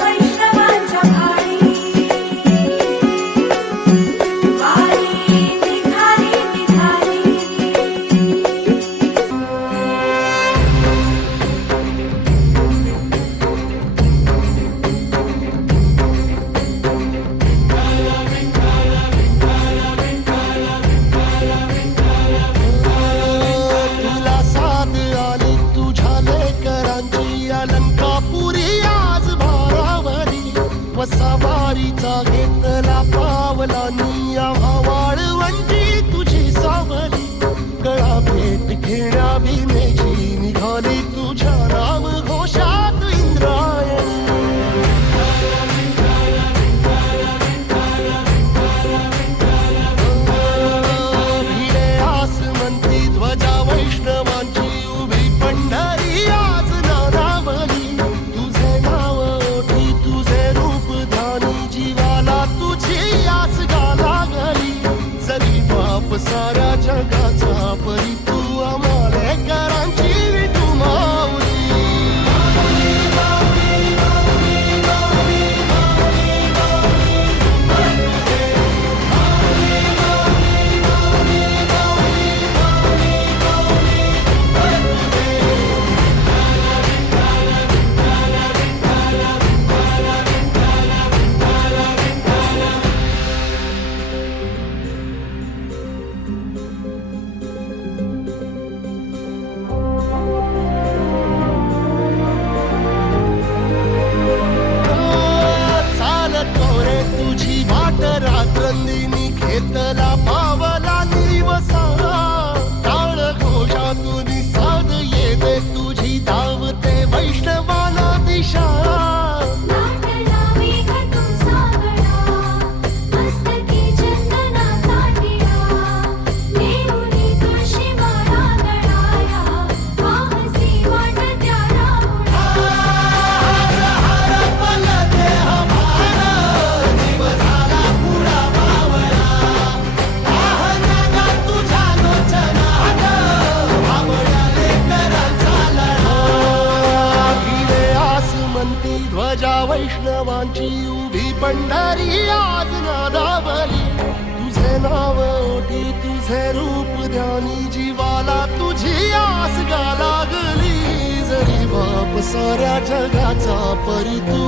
वैष्णवांच्या भाळी वारी निघाली निघाली. तुला साथ आली तुझ्या लेकरांची अलंकापुरी आज भारावली वसावारीचा घेतला पावला निया वाळवंटी तुझी सावली गळा भेट घेण्या भीमेची निघाली तुझ्या नाम घोषात इंद्रायणी. भिडे आसमंती ध्वजा वैष्णवांची उभी पंढरी आज नादावली तुझे नाव ओठी तुझे रूप ध्यानी जीवाला तुझी आस लागली जरी बाप साऱ्या जगाचा परी तू आम्हालेकरांची विठू माऊली. चालतो रे तुझी वाट रात्रंदिनी घेतला पावला निवसा टाळ घोषातून साध येते तुझी धावते वैष्णवाला दिशा. नाटला मेघातून सागरा मस्तकी चंदनाचा टिळा नेऊनी तुळशी माळा गळाया वाहसी वाटत्या राहुळा. भिडे आसमंती ध्वजा वैष्णवांची उभी पंढरी आज नादावली तुझे नाव ओठी तुझे रूप ध्यानी जीवाला तुझी आस लागली जरी बाप साऱ्या जगाचा परी तू